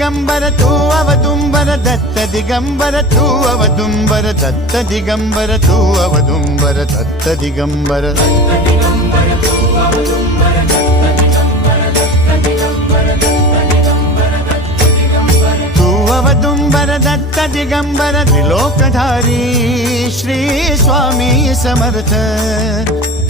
ദിഗംബര തൂവവ ദുംബര ദത്ത ദിഗംബര തൂവവ ദുംബര ദത്ത ദിഗംബര തൂവവ ദുംബര ദത്ത ദിഗംബര തൂവവ ദുംബര ദത്ത ദിഗംബര ത്രിലോകധാരി ശ്രീ സ്വാമി സമർത്ഥ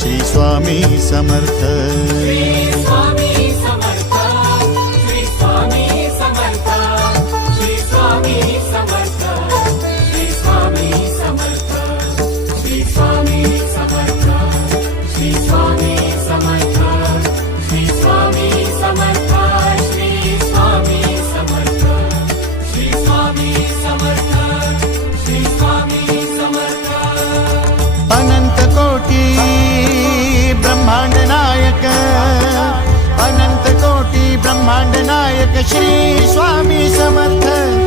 श्री स्वामी समर्थ માંડ નાયક શ્રી સ્વામી સમર્થ